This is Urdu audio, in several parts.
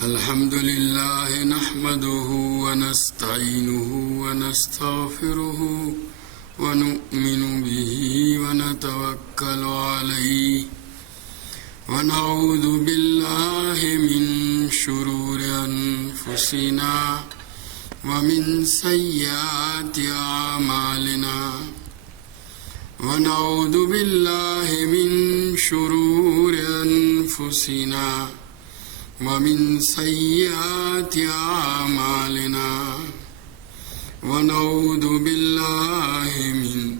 الحمد لله نحمده ونستعينه ونستغفره ونؤمن به ونتوكل عليه ونعوذ بالله من شرور أنفسنا ومن سيئات أعمالنا ونعوذ بالله من شرور أنفسنا ومن سيئات أعمالنا ونعوذ بالله من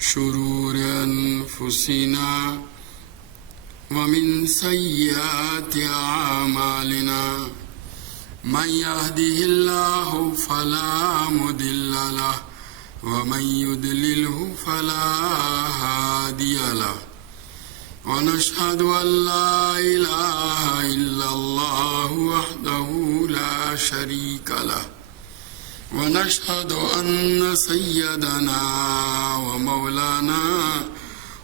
شرور أنفسنا ومن سيئات أعمالنا من يهده الله فلا مضل له ومن يضلله فلا هادي له ونشهد أن لا إله إلا الله وحده لا شريك له ونشهد أن سيدنا ومولانا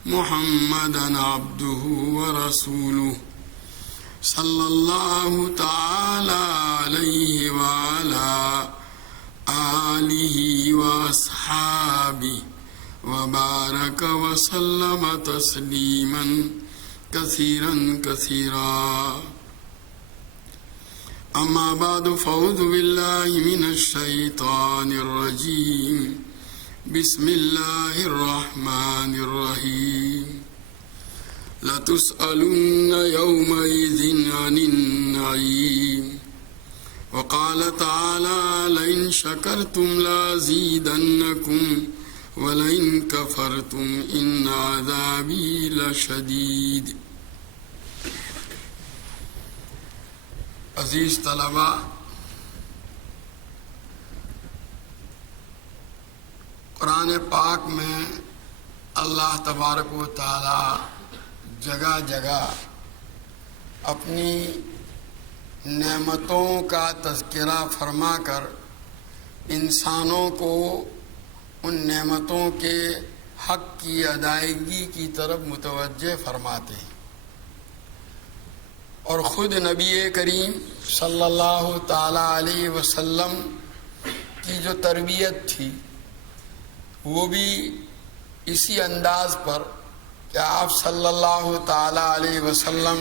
محمدا عبده ورسوله صلى الله تعالى عليه وعلى آله وأصحابه وبارك وسلم تسليما كثيرا كثيرا أما بعد فأعوذ بالله من الشيطان الرجيم بسم الله الرحمن الرحيم لتسألن يومئذ عن النعيم وقال تعالى لئن شكرتم لأزيدنكم وَلَئِن كَفَرْتُمْ إِنَّ عَذَابِي لَشَدِيدٌ۔ عزیز طلباء، قرآن پاک میں اللہ تبارک و تعالی جگہ جگہ اپنی نعمتوں کا تذکرہ فرما کر انسانوں کو ان نعمتوں کے حق کی ادائیگی کی طرف متوجہ فرماتے ہیں، اور خود نبی کریم صلی اللہ تعالی علیہ وسلم کی جو تربیت تھی وہ بھی اسی انداز پر کہ آپ صلی اللہ تعالی علیہ وسلم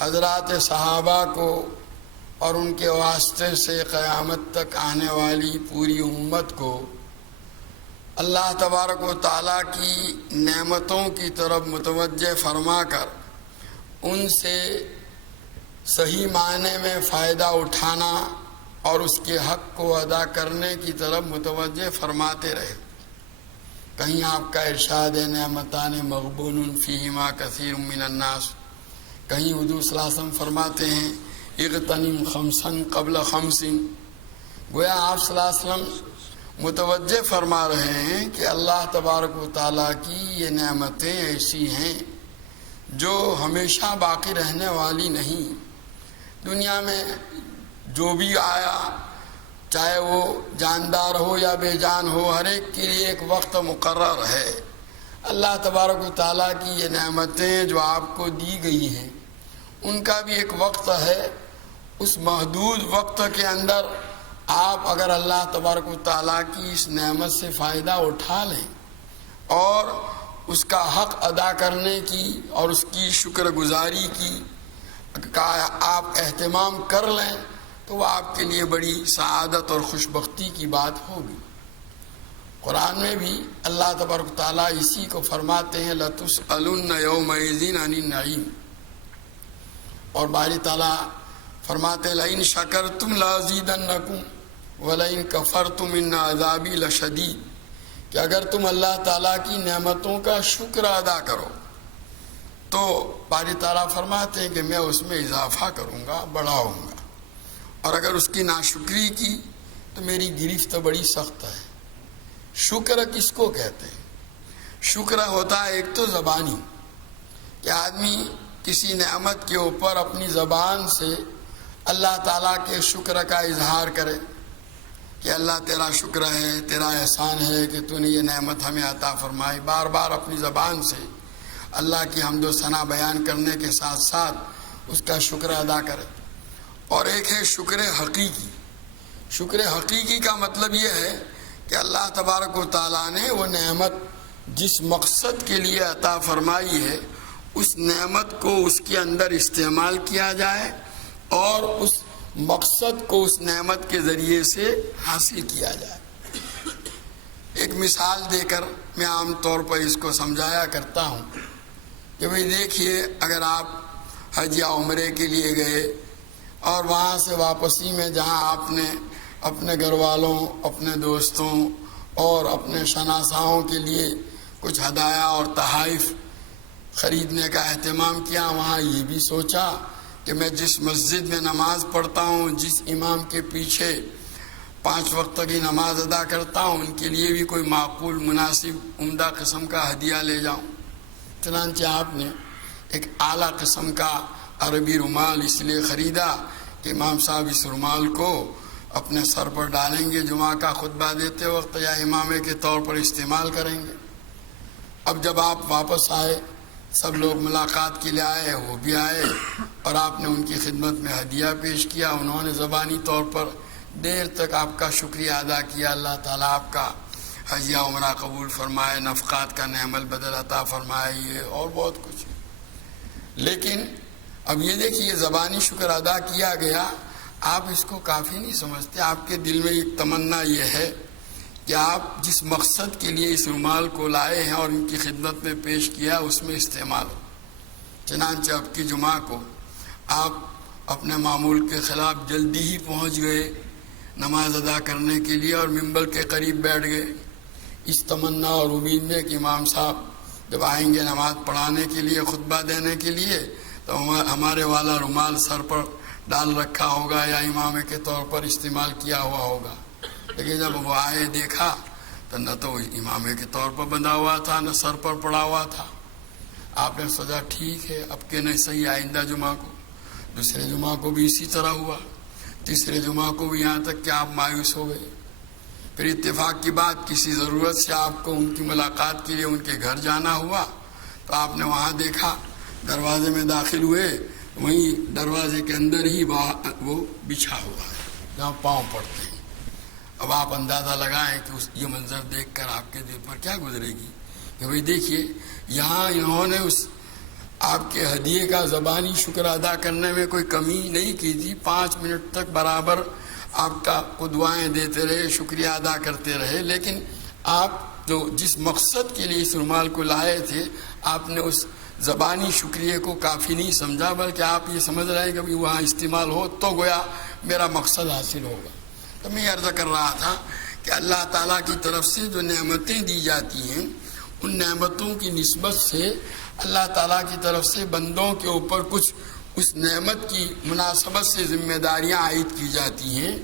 حضرات صحابہ کو اور ان کے واسطے سے قیامت تک آنے والی پوری امت کو اللہ تبارک و تعالیٰ کی نعمتوں کی طرف متوجہ فرما کر ان سے صحیح معنی میں فائدہ اٹھانا اور اس کے حق کو ادا کرنے کی طرف متوجہ فرماتے رہے۔ کہیں آپ کا ارشاد نعمتان مغبون فیہما کثیر من الناس، کہیں حضور صلی اللہ علیہ وسلم فرماتے ہیں اغتنم خمسن قبل خمسن، گویا آپ صلی اللہ علیہ وسلم متوجہ فرما رہے ہیں کہ اللہ تبارک و تعالیٰ کی یہ نعمتیں ایسی ہیں جو ہمیشہ باقی رہنے والی نہیں۔ دنیا میں جو بھی آیا، چاہے وہ جاندار ہو یا بے جان ہو، ہر ایک کے لیے ایک وقت مقرر ہے۔ اللہ تبارک و تعالیٰ کی یہ نعمتیں جو آپ کو دی گئی ہیں ان کا بھی ایک وقت ہے۔ اس محدود وقت کے اندر آپ اگر اللہ تبارک و تعالیٰ کی اس نعمت سے فائدہ اٹھا لیں اور اس کا حق ادا کرنے کی اور اس کی شکر گزاری کی کا آپ اہتمام کر لیں تو وہ آپ کے لیے بڑی سعادت اور خوشبختی کی بات ہوگی۔ قرآن میں بھی اللہ تبارک و تعالیٰ اسی کو فرماتے ہیں لَتُسْأَلُنَّ يَوْمَئِذٍ عَنِ النَّعِيمِ، اور باری تعالیٰ فرماتے ہیں لَئِن شَكَرْتُمْ لَأَزِيدَنَّكُمْ وَلَئِن كَفَرْتُمْ إِنَّ عَذَابِي لَشَدِيدٌ، کہ اگر تم اللہ تعالیٰ کی نعمتوں کا شکر ادا کرو تو باری تعالیٰ فرماتے ہیں کہ میں اس میں اضافہ کروں گا، بڑھاؤں گا، اور اگر اس کی ناشکری کی تو میری گرفت بڑی سخت ہے۔ شکر کس کو کہتے ہیں؟ شکر ہوتا ہے ایک تو زبانی، کہ آدمی کسی نعمت کے اوپر اپنی زبان سے اللہ تعالیٰ کے شکر کا اظہار کرے کہ اللہ تیرا شکر ہے، تیرا احسان ہے کہ تو نے یہ نعمت ہمیں عطا فرمائی۔ بار بار اپنی زبان سے اللہ کی حمد و ثنا بیان کرنے کے ساتھ ساتھ اس کا شکر ادا کرے۔ اور ایک ہے شکر حقیقی۔ شکر حقیقی کا مطلب یہ ہے کہ اللہ تبارک و تعالیٰ نے وہ نعمت جس مقصد کے لیے عطا فرمائی ہے اس نعمت کو اس کے اندر استعمال کیا جائے اور اس مقصد کو اس نعمت کے ذریعے سے حاصل کیا جائے۔ ایک مثال دے کر میں عام طور پر اس کو سمجھایا کرتا ہوں کہ بھئی دیکھیے، اگر آپ حج یا عمرے کے لیے گئے اور وہاں سے واپسی میں جہاں آپ نے اپنے گھر والوں، اپنے دوستوں اور اپنے شناساؤں کے لیے کچھ ہدایہ اور تحائف خریدنے کا اہتمام کیا، وہاں یہ بھی سوچا کہ میں جس مسجد میں نماز پڑھتا ہوں، جس امام کے پیچھے 5 وقت کی نماز ادا کرتا ہوں، ان کے لیے بھی کوئی معقول، مناسب، عمدہ قسم کا ہدیہ لے جاؤں۔ چنانچہ آپ نے ایک اعلیٰ قسم کا عربی رومال اس لیے خریدا کہ امام صاحب اس رومال کو اپنے سر پر ڈالیں گے جمعہ کا خطبہ دیتے وقت یا امامے کے طور پر استعمال کریں گے۔ اب جب آپ واپس آئے، سب لوگ ملاقات کے لیے آئے، وہ بھی آئے اور آپ نے ان کی خدمت میں ہدیہ پیش کیا۔ انہوں نے زبانی طور پر دیر تک آپ کا شکریہ ادا کیا، اللہ تعالیٰ آپ کا حج یا عمرہ قبول فرمائے، نفقات کا نعم البدل عطا فرمائے اور بہت کچھ۔ لیکن اب یہ دیکھیے، زبانی شکر ادا کیا گیا، آپ اس کو کافی نہیں سمجھتے۔ آپ کے دل میں ایک تمنا یہ ہے کہ آپ جس مقصد کے لیے اس رومال کو لائے ہیں اور ان کی خدمت میں پیش کیا اس میں استعمال ہو۔ چنانچہ اب کی جمعہ کو آپ اپنے معمول کے خلاف جلدی ہی پہنچ گئے نماز ادا کرنے کے لیے اور ممبر کے قریب بیٹھ گئے، اس تمنا اور امید میں کہ امام صاحب جب آئیں گے نماز پڑھانے کے لیے، خطبہ دینے کے لیے، تو ہمارے والا رومال سر پر ڈال رکھا ہوگا یا امام کے طور پر استعمال کیا ہوا ہوگا۔ لیکن جب وہ آئے دیکھا تو نہ تو امام کے طور پر بندھا ہوا تھا، نہ سر پر پڑا ہوا تھا۔ آپ نے سوچا ٹھیک ہے، اب کہ نہیں صحیح، آئندہ جمعہ کو، دوسرے جمعہ کو بھی اسی طرح ہوا، تیسرے جمعہ کو بھی، یہاں تک کہ آپ مایوس ہو گئے۔ پھر اتفاق کی بات، کسی ضرورت سے آپ کو ان کی ملاقات کے لیے ان کے گھر جانا ہوا تو آپ نے وہاں دیکھا، دروازے میں داخل ہوئے، وہیں دروازے کے اندر ہی وہ بچھا ہوا ہے جہاں پاؤں پڑتے ہیں۔ اب آپ اندازہ لگائیں کہ یہ منظر دیکھ کر آپ کے دل پر کیا گزرے گی کہ بھئی دیکھیے، یہاں انہوں نے اس آپ کے ہدیے کا زبانی شکر ادا کرنے میں کوئی کمی نہیں کی تھی، 5 منٹ تک برابر آپ کا دعائیں دیتے رہے، شکریہ ادا کرتے رہے، لیکن آپ جو جس مقصد کے لیے اس رومال کو لائے تھے، آپ نے اس زبانی شکریہ کو کافی نہیں سمجھا، بلکہ آپ یہ سمجھ رہے ہیں کہ بھی وہاں استعمال ہو تو گویا میرا مقصد حاصل ہوگا۔ تو میں عرض کر رہا تھا کہ اللہ تعالیٰ کی طرف سے جو نعمتیں دی جاتی ہیں، ان نعمتوں کی نسبت سے اللہ تعالیٰ کی طرف سے بندوں کے اوپر کچھ اس نعمت کی مناسبت سے ذمہ داریاں عائد کی جاتی ہیں۔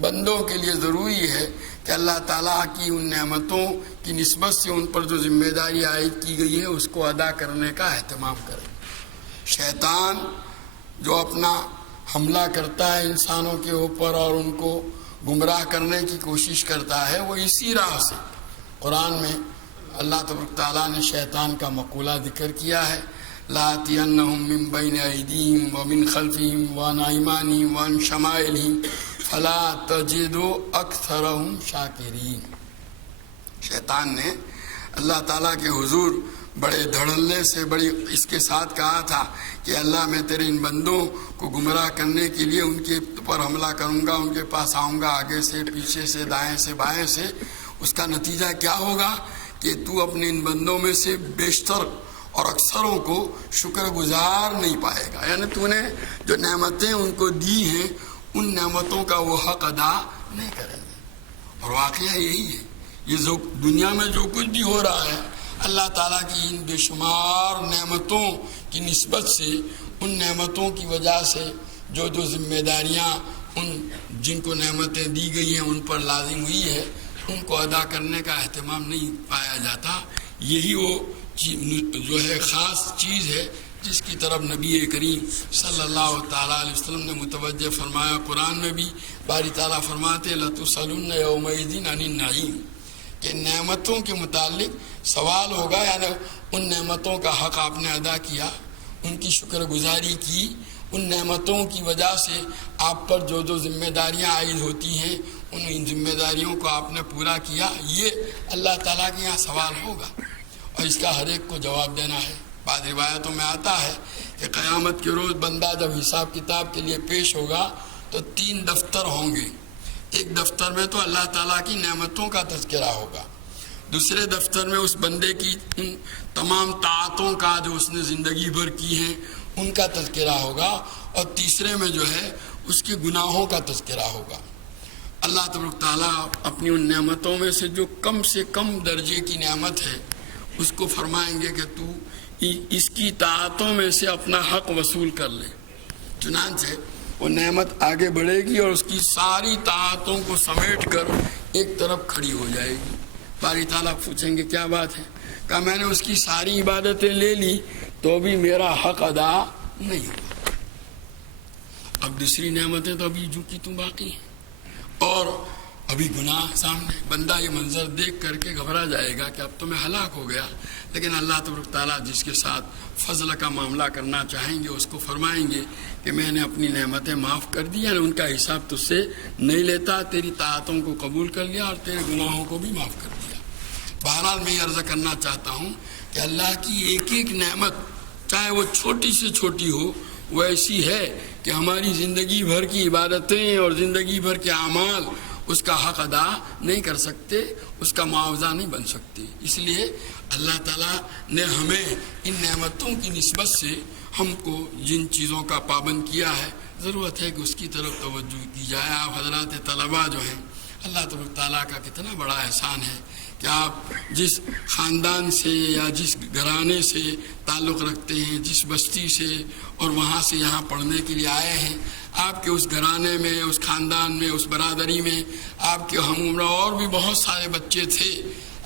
بندوں کے لیے ضروری ہے کہ اللہ تعالیٰ کی ان نعمتوں کی نسبت سے ان پر جو ذمہ داری عائد کی گئی ہے اس کو ادا کرنے کا اہتمام کریں۔ شیطان جو اپنا حملہ کرتا ہے انسانوں کے اوپر اور ان کو گمراہ کرنے کی کوشش کرتا ہے، وہ اسی راہ سے، قرآن میں اللہ تبارک تعالیٰ نے شیطان کا مقولہ ذکر کیا ہے، لَآتِيَنَّهُم مِّن بَيْنِ أَيْدِيهِمْ وَمِنْ خَلْفِهِمْ وَعَنْ أَيْمَانِهِمْ وَعَنْ شَمَائِلِهِمْ فَلَا تَجِدُ أَكْثَرَهُمْ شَاكِرِينَ۔ شیطان نے اللہ تعالیٰ کے حضور بڑے دھڑلے سے بڑی اس کے ساتھ کہا تھا کہ اللہ میں تیرے ان بندوں کو گمراہ کرنے کے لیے ان کے پر حملہ کروں گا، ان کے پاس آؤں گا، آگے سے، پیچھے سے، دائیں سے، بائیں سے۔ اس کا نتیجہ کیا ہوگا کہ تو اپنے ان بندوں میں سے بیشتر اور اکثروں کو شکر گزار نہیں پائے گا، یعنی تو نے جو نعمتیں ان کو دی ہیں ان نعمتوں کا وہ حق ادا نہیں کریں گے۔ اور واقعہ یہی ہے، یہ جو دنیا میں جو کچھ بھی ہو رہا ہے، اللہ تعالیٰ کی ان بے شمار نعمتوں کی نسبت سے، ان نعمتوں کی وجہ سے جو ذمہ داریاں ان جن کو نعمتیں دی گئی ہیں ان پر لازم ہوئی ہے، ان کو ادا کرنے کا اہتمام نہیں پایا جاتا۔ یہی وہ جو ہے خاص چیز ہے جس کی طرف نبی کریم صلی اللہ تعالیٰ علیہ وسلم نے متوجہ فرمایا۔ قرآن میں بھی باری تعالیٰ فرماتے لَتُسْأَلُنَّ يَوْمَئِذٍ عَنِ النَّعِيمِ، کہ نعمتوں کے متعلق سوال ہوگا، یعنی ان نعمتوں کا حق آپ نے ادا کیا، ان کی شکر گزاری کی، ان نعمتوں کی وجہ سے آپ پر جو جو ذمہ داریاں عائد ہوتی ہیں ان ذمہ داریوں کو آپ نے پورا کیا، یہ اللہ تعالیٰ کے یہاں سوال ہوگا اور اس کا ہر ایک کو جواب دینا ہے۔ بعض روایتوں میں آتا ہے کہ قیامت کے روز بندہ جب حساب کتاب کے لیے پیش ہوگا تو 3 دفتر ہوں گے۔ ایک دفتر میں تو اللہ تعالیٰ کی نعمتوں کا تذکرہ ہوگا، دوسرے دفتر میں اس بندے کی ان تمام طاعتوں کا جو اس نے زندگی بھر کی ہیں ان کا تذکرہ ہوگا، اور تیسرے میں جو ہے اس کے گناہوں کا تذکرہ ہوگا۔ اللہ تبارک تعالیٰ اپنی ان نعمتوں میں سے کم درجے کی نعمت ہے اس کو فرمائیں گے کہ تو اس کی طاعتوں میں سے اپنا حق وصول کر لے۔ چنانچہ وہ نعمت آگے بڑھے گی اور اس کی ساری طاعتوں کو سمیٹ کر ایک طرف کھڑی ہو جائے گی۔ باری تعالیٰ پوچھیں گے کیا بات ہے؟ کہا میں نے اس کی ساری عبادتیں لے لی تو بھی میرا حق ادا نہیں ہوا، اب دوسری نعمتیں تو ابھی جو کی تم باقی ہیں، اور ابھی گناہ سامنے۔ بندہ یہ منظر دیکھ کر کے گھبرا جائے گا کہ اب تو میں ہلاک ہو گیا، لیکن اللہ تبارک تعالیٰ جس کے ساتھ فضل کا معاملہ کرنا چاہیں گے اس کو فرمائیں گے کہ میں نے اپنی نعمتیں معاف کر دی، یعنی ان کا حساب تجھ سے نہیں لیتا، تیری طاعتوں کو قبول کر لیا اور تیرے گناہوں کو بھی معاف کر دیا۔ بہرحال میں یہ عرض کرنا چاہتا ہوں کہ اللہ کی ایک ایک نعمت چاہے وہ چھوٹی سے چھوٹی ہو وہ ایسی ہے کہ ہماری زندگی بھر کی عبادتیں اور زندگی بھر کے اعمال اس کا حق ادا نہیں کر سکتے، اس کا معاوضہ نہیں بن سکتے۔ اس لیے اللہ تعالیٰ نے ہمیں ان نعمتوں کی نسبت سے ہم کو جن چیزوں کا پابند کیا ہے ضرورت ہے کہ اس کی طرف توجہ کی جائے۔ آپ حضرات طلباء جو ہیں، اللہ تبارک تعالیٰ کا کتنا بڑا احسان ہے کہ آپ جس خاندان سے یا جس گھرانے سے تعلق رکھتے ہیں، جس بستی سے اور وہاں سے یہاں پڑھنے کے لیے آئے ہیں، آپ کے اس گھرانے میں، اس خاندان میں، اس برادری میں آپ کے ہم عمر اور بھی بہت سارے بچے تھے۔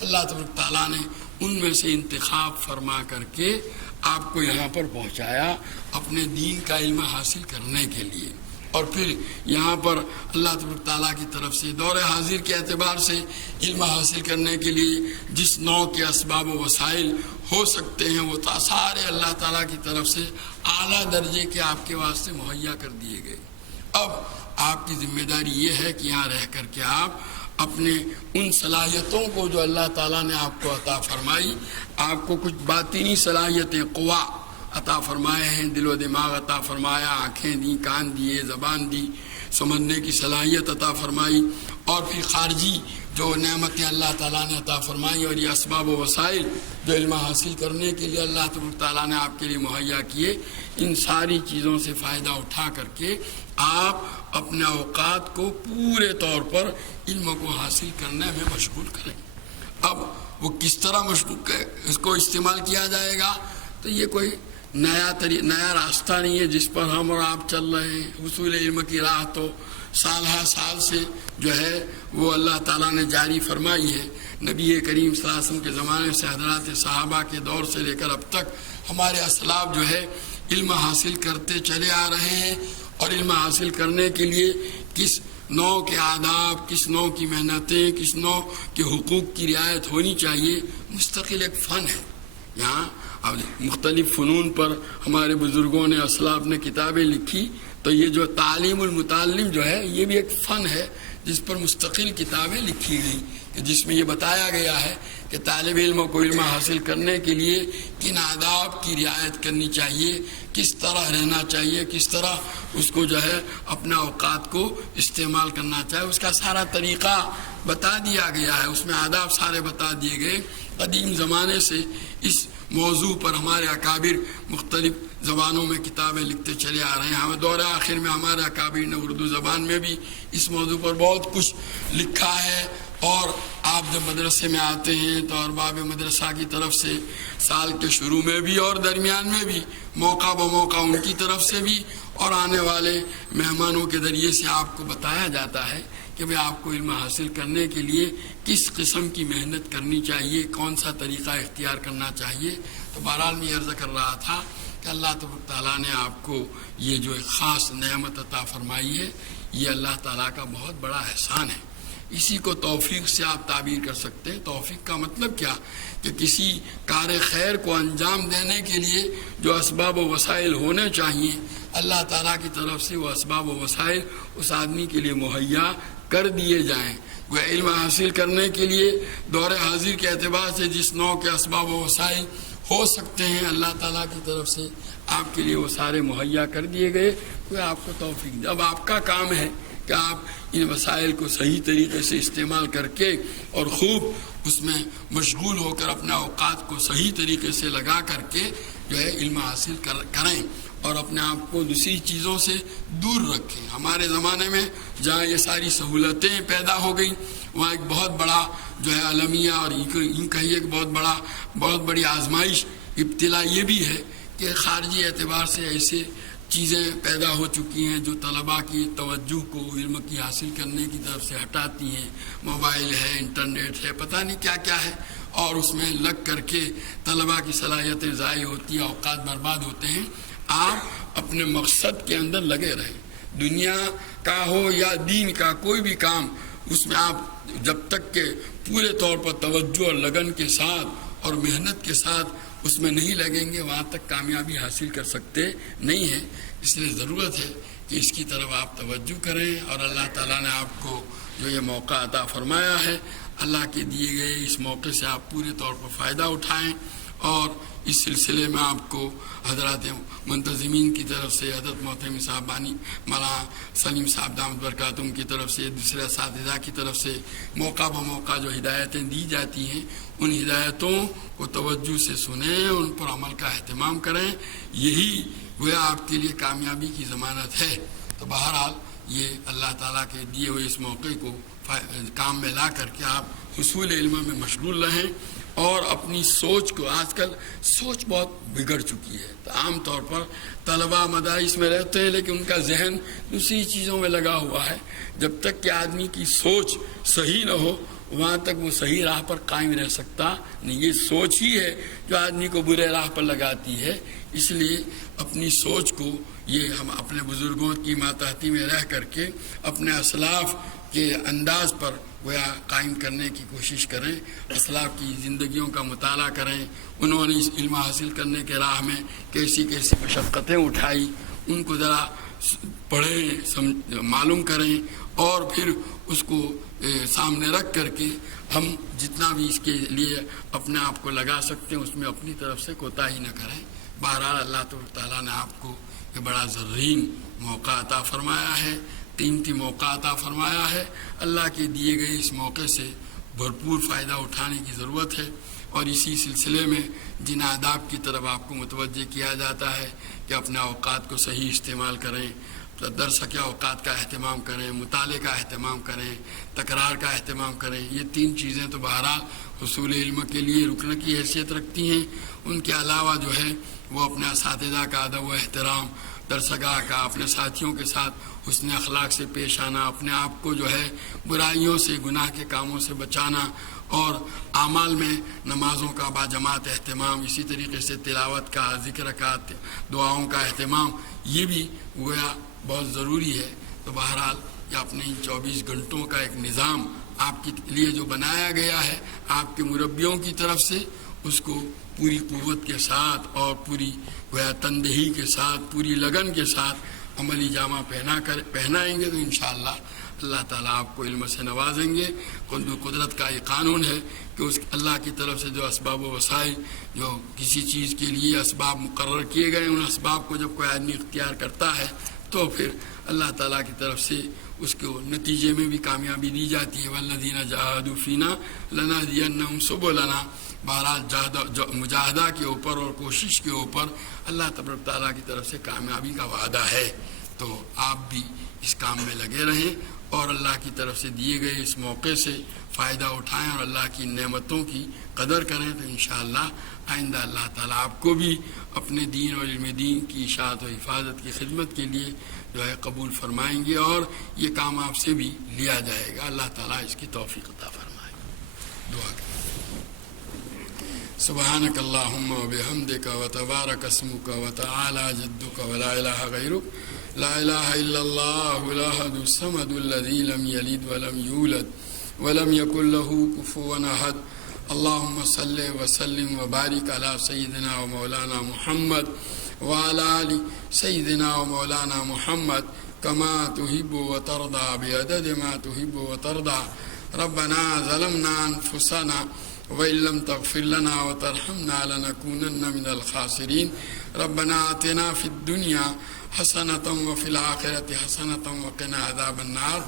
اللہ تبارک تعالیٰ نے ان میں سے انتخاب فرما کر کے آپ کو یہاں پر پہنچایا اپنے دین کا علم حاصل کرنے کے لیے، اور پھر یہاں پر اللہ تبارک تعالیٰ کی طرف سے دور حاضر کے اعتبار سے علم حاصل کرنے کے لیے جس نوع کے اسباب و وسائل ہو سکتے ہیں وہ سارے اللہ تعالیٰ کی طرف سے اعلیٰ درجے کے آپ کے واسطے مہیا کر دیے گئے۔ اب آپ کی ذمہ داری یہ ہے کہ یہاں رہ کر کے آپ اپنے ان صلاحیتوں کو جو اللہ تعالیٰ نے آپ کو عطا فرمائی، آپ کو کچھ باطنی صلاحیتیں، قوا عطا فرمائے ہیں، دل و دماغ عطا فرمایا، آنکھیں دی، کان دیے، زبان دی، سمجھنے کی صلاحیت عطا فرمائی، اور پھر خارجی جو نعمتیں اللہ تعالیٰ نے عطا فرمائی اور یہ اسباب و وسائل جو علم حاصل کرنے کے لیے اللہ تبارک تعالیٰ نے آپ کے لیے مہیا کیے، ان ساری چیزوں سے فائدہ اٹھا کر کے آپ اپنے اوقات کو پورے طور پر علم کو حاصل کرنے میں مشغول کریں۔ اب وہ کس طرح اس کو استعمال کیا جائے گا تو یہ کوئی نیا راستہ نہیں ہے جس پر ہم اور آپ چل رہے ہیں۔ حصول علم کی راہ تو سال ہر سال سے جو ہے وہ اللہ تعالیٰ نے جاری فرمائی ہے۔ نبی کریم صلی اللہ علیہ وسلم کے زمانے سے حضرات صحابہ کے دور سے لے کر اب تک ہمارے اسلاف جو ہے علم حاصل کرتے چلے آ رہے ہیں، اور علم حاصل کرنے کے لیے کس نوع کے آداب، کس نوع کی محنتیں، کس نوع کے حقوق کی رعایت ہونی چاہیے، مستقل ایک فن ہے۔ یہاں اب مختلف فنون پر ہمارے بزرگوں نے، اسلاف نے کتابیں لکھی، تو یہ جو تعلیم المتعلم جو ہے یہ بھی ایک فن ہے جس پر مستقل کتابیں لکھی گئی، کہ جس میں یہ بتایا گیا ہے کہ طالب علم کو علم حاصل کرنے کے لیے کن آداب کی رعایت کرنی چاہیے، کس طرح رہنا چاہیے، کس طرح اس کو جو ہے اپنے اوقات کو استعمال کرنا چاہیے، اس کا سارا طریقہ بتا دیا گیا ہے، اس میں آداب سارے بتا دیے گئے۔ قدیم زمانے سے اس موضوع پر ہمارے اکابر مختلف زبانوں میں کتابیں لکھتے چلے آ رہے ہیں۔ ہمیں دور آخر میں ہمارے اکابر نے اردو زبان میں بھی اس موضوع پر بہت کچھ لکھا ہے، اور آپ جب مدرسے میں آتے ہیں تو ارباب مدرسہ کی طرف سے سال کے شروع میں بھی اور درمیان میں بھی موقع بموقع ان کی طرف سے بھی اور آنے والے مہمانوں کے ذریعے سے آپ کو بتایا جاتا ہے کہ بھئی آپ کو علم حاصل کرنے کے لیے کس قسم کی محنت کرنی چاہیے، کون سا طریقہ اختیار کرنا چاہیے۔ تو بہرحال میں عرض کر رہا تھا کہ اللہ تبارک تعالیٰ نے آپ کو یہ جو ایک خاص نعمت عطا فرمائی ہے، یہ اللہ تعالیٰ کا بہت بڑا احسان ہے۔ اسی کو توفیق سے آپ تعبیر کر سکتے ہیں۔ توفیق کا مطلب کیا کہ کسی کار خیر کو انجام دینے کے لیے جو اسباب و وسائل ہونے چاہیے اللہ تعالیٰ کی طرف سے وہ اسباب و وسائل اس آدمی کے لیے مہیا کر دیے جائیں۔ وہ علم حاصل کرنے کے لیے دور حاضر کے اعتبار سے جس نوع کے اسباب و وسائل ہو سکتے ہیں اللہ تعالیٰ کی طرف سے آپ کے لیے وہ سارے مہیا کر دیے گئے۔ وہ آپ کو توفیق دے۔ اب آپ کا کام ہے کہ آپ ان وسائل کو صحیح طریقے سے استعمال کر کے اور خوب اس میں مشغول ہو کر اپنے اوقات کو صحیح طریقے سے لگا کر کے جو ہے علم حاصل کریں اور اپنے آپ کو دوسری چیزوں سے دور رکھیں۔ ہمارے زمانے میں جہاں یہ ساری سہولتیں پیدا ہو گئیں وہاں ایک بہت بڑا جو ہے المیہ اور ان کا ایک بہت بڑی آزمائش ابتلا یہ بھی ہے کہ خارجی اعتبار سے ایسے چیزیں پیدا ہو چکی ہیں جو طلباء کی توجہ کو علم کی حاصل کرنے کی طرف سے ہٹاتی ہیں۔ موبائل ہے، انٹرنیٹ ہے، پتہ نہیں کیا کیا ہے، اور اس میں لگ کر کے طلباء کی صلاحیتیں ضائع ہوتی ہیں، اوقات برباد ہوتے ہیں۔ آپ اپنے مقصد کے اندر لگے رہیں، دنیا کا ہو یا دین کا کوئی بھی کام، اس میں آپ جب تک کہ پورے طور پر توجہ اور لگن کے ساتھ اور محنت کے ساتھ اس میں نہیں لگیں گے وہاں تک کامیابی حاصل کر سکتے نہیں ہیں۔ اس لیے ضرورت ہے کہ اس کی طرف آپ توجہ کریں، اور اللہ تعالیٰ نے آپ کو جو یہ موقع عطا فرمایا ہے اللہ کے دیے گئے اس موقع سے آپ پورے طور پر فائدہ اٹھائیں۔ اور اس سلسلے میں آپ کو حضرات منتظمین کی طرف سے حضرت محترم صاحب بانی مولانا سلیم صاحب دامت برکاتہم کی طرف سے دوسرے اساتذہ کی طرف سے موقع بموقع جو ہدایتیں دی جاتی ہیں ان ہدایتوں کو توجہ سے سنیں، ان پر عمل کا اہتمام کریں، یہی وہ آپ کے لیے کامیابی کی ضمانت ہے۔ تو بہرحال یہ اللہ تعالیٰ کے دیے ہوئے اس موقع کو کام میں لا کر کے آپ حصول علم میں مشغول رہیں، اور اپنی سوچ کو، آج کل سوچ بہت بگڑ چکی ہے، تو عام طور پر طلباء مدارس میں رہتے ہیں لیکن ان کا ذہن دوسری چیزوں میں لگا ہوا ہے۔ جب تک کہ آدمی کی سوچ صحیح نہ ہو وہاں تک وہ صحیح راہ پر قائم رہ سکتا نہیں۔ یہ سوچ ہی ہے جو آدمی کو برے راہ پر لگاتی ہے۔ اس لیے اپنی سوچ کو یہ ہم اپنے بزرگوں کی ماتحتی میں رہ کر کے اپنے اسلاف کے انداز پر گویا قائم کرنے کی کوشش کریں، اسلاف کی زندگیوں کا مطالعہ کریں، انہوں نے اس علم حاصل کرنے کے راہ میں کیسی کیسی مشقتیں اٹھائی ان کو ذرا پڑھیں، معلوم کریں، اور پھر اس کو سامنے رکھ کر کے ہم جتنا بھی اس کے لیے اپنے آپ کو لگا سکتے ہیں اس میں اپنی طرف سے کوتاہی نہ کریں۔ بہرحال اللہ تعالیٰ نے آپ کو یہ بڑا زرین موقع عطا فرمایا ہے، قیمتی موقع عطا فرمایا ہے۔ اللہ کے دیے گئے اس موقع سے بھرپور فائدہ اٹھانے کی ضرورت ہے، اور اسی سلسلے میں جن آداب کی طرف آپ کو متوجہ کیا جاتا ہے کہ اپنے اوقات کو صحیح استعمال کریں، درس کے اوقات کا اہتمام کریں، مطالعے کا اہتمام کریں، تکرار کا اہتمام کریں، یہ تین چیزیں تو بہرحال حصول علم کے لیے رکن کی حیثیت رکھتی ہیں۔ ان کے علاوہ جو ہے وہ اپنے اساتذہ کا ادب و احترام، درسگاہ کا، اپنے ساتھیوں کے ساتھ حسن اخلاق سے پیش آنا، اپنے آپ کو جو ہے برائیوں سے، گناہ کے کاموں سے بچانا، اور اعمال میں نمازوں کا باجماعت اہتمام، اسی طریقے سے تلاوت کا، ذکر کا، دعاؤں کا اہتمام، یہ بھی گویا بہت ضروری ہے۔ تو بہرحال یہ اپنے 24 گھنٹوں کا ایک نظام آپ کے لیے جو بنایا گیا ہے آپ کے مربیوں کی طرف سے، اس کو پوری قوت کے ساتھ اور پوری گویا تندہی کے ساتھ، پوری لگن کے ساتھ عملی جامہ پہنائیں گے تو انشاءاللہ اللہ تعالیٰ آپ کو علم سے نوازیں گے۔ قدرت کا یہ قانون ہے کہ اس اللہ کی طرف سے جو اسباب و وسائل جو کسی چیز کے لیے اسباب مقرر کیے گئے، ان اسباب کو جب کوئی آدمی اختیار کرتا ہے تو پھر اللہ تعالیٰ کی طرف سے اس کو نتیجے میں بھی کامیابی دی جاتی ہے۔ والذین جاہدوا فینا لنہدینہم سبلنا۔ بہرحال مجاہدہ کے اوپر اور کوشش کے اوپر اللہ تبارک تعالیٰ کی طرف سے کامیابی کا وعدہ ہے۔ تو آپ بھی اس کام میں لگے رہیں اور اللہ کی طرف سے دیے گئے اس موقع سے فائدہ اٹھائیں اور اللہ کی نعمتوں کی قدر کریں، تو انشاءاللہ آئندہ اللہ تعالیٰ آپ کو بھی اپنے دین اور علم دین کی اشاعت و حفاظت کی خدمت کے لیے جو ہے قبول فرمائیں گے، اور یہ کام آپ سے بھی لیا جائے گا۔ اللہ تعالیٰ اس کی توفیق عطا فرمائے۔ دعا کریں۔ سبحانک اللہم و بحمدک و تبارک اسمک و تعالی جدک و لا الہ غیرک، لا الہ الا اللہ الاحد الصمد الذی لم یلد ولم یولد ولم یکن له کفوا احد۔ اللہم صلی وسلم و بارک علی سیدنا و مولانا محمد وعلى آل سيدنا ومولانا محمد كما تحب وترضى بعدد ما تحب وترضى. ربنا ظلمنا أنفسنا وإن لم تغفر لنا وترحمنا لنكونن من الخاسرين. ربنا آتنا في الدنيا حسنة وفي الآخرة حسنة وقنا عذاب النار.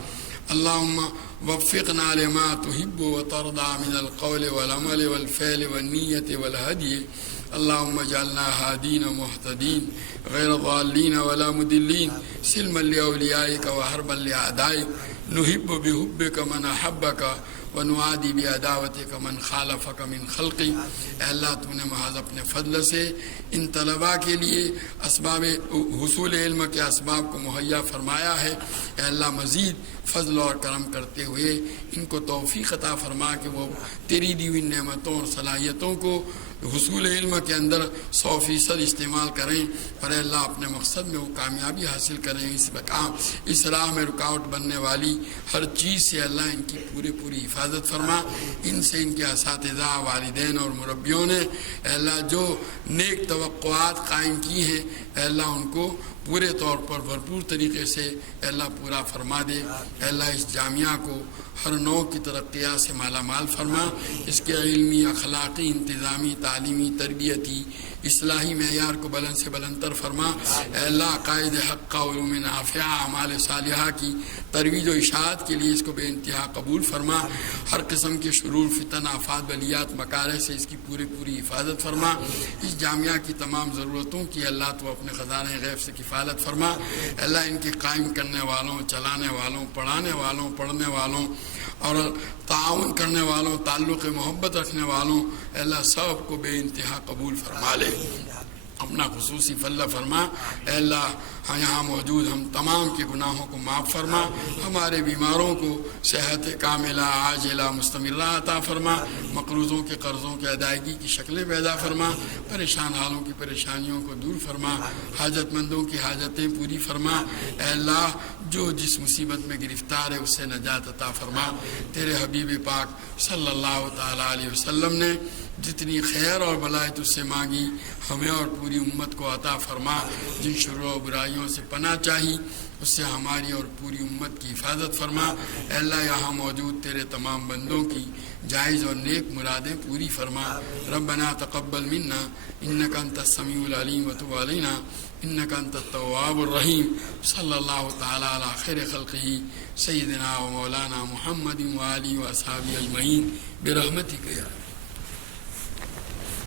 اللهم وفقنا لما تحب وترضى من القول والعمل والفعل والنية والهدي. اللهم اجعلنا هادين مهتدين غير ضالين ولا مضلين سلما لأوليائك وحربا لأعدائك. نحب بحبك من أحبك ونعادي بعداوتك من خالفك من خلقی. اے اللہ تو نے محض اپنے فضل سے ان طلباء کے لیے اسباب حصول علم کے اسباب کو مہیا فرمایا ہے. اے اللہ مزید فضل اور کرم کرتے ہوئے ان کو توفیق عطا فرما کہ وہ تیری دی ہوئی نعمتوں اور صلاحیتوں کو حصول علم کے اندر 100% استعمال کریں، اور اللہ اپنے مقصد میں وہ کامیابی حاصل کریں. اس راہ میں رکاوٹ بننے والی ہر چیز سے اللہ ان کی پوری حفاظت فرما. ان سے ان کے اساتذہ، والدین اور مربیوں نے اے اللہ جو نیک توقعات قائم کی ہیں، اے اللہ ان کو پورے طور پر بھرپور طریقے سے اے اللہ پورا فرما دے. اے اللہ اس جامعہ کو ہر نوع کی ترقیات سے مالا مال فرما. اس کے علمی، اخلاقی، انتظامی، تعلیمی، تربیتی، اصلاحی معیار کو بلند سے بلندتر فرما. اے اللہ عقائد حق، علوم نافعہ، اعمال صالحہ کی ترویج و اشاعت کے لیے اس کو بے انتہا قبول فرما. ہر قسم کے شرور، فتن، آفات، بلیات، مکارہ سے اس کی پوری حفاظت فرما. اس جامعہ کی تمام ضرورتوں کی اللہ تو اپنے خزانہ غیب سے کفالت فرما. اللہ ان کے قائم کرنے والوں، چلانے والوں، پڑھانے والوں، پڑھنے والوں اور تعاون کرنے والوں، تعلق محبت رکھنے والوں، اللہ سب کو بے انتہا قبول فرما لے. اپنا خصوصی فضل فرما. اے اللہ یہاں موجود ہم تمام کے گناہوں کو معاف فرما. ہمارے بیماروں کو صحت کاملہ عاجلہ مستمرہ عطا فرما. مقروضوں کے قرضوں کے ادائیگی کی شکلیں پیدا فرما. پریشان حالوں کی پریشانیوں کو دور فرما. حاجت مندوں کی حاجتیں پوری فرما. اے اللہ جو جس مصیبت میں گرفتار ہے اس سے نجات عطا فرما. تیرے حبیب پاک صلی اللہ تعالیٰ علیہ وسلم نے جتنی خیر اور بلائی تجھ سے مانگی ہمیں اور پوری امت کو عطا فرما. جن شرور و برائیوں سے پناہ چاہی اس سے ہماری اور پوری امت کی حفاظت فرما. اے اللہ یہاں موجود تیرے تمام بندوں کی جائز اور نیک مرادیں پوری فرما. ربنا تقبل منا انک انت السمیع العلیم وتب علینا انک انت التواب الرحیم. صلی اللہ تعالی علی خیر خلقہ سیدنا و مولانا محمد و آلہ و اصحابہ اجمعین برحمتک یا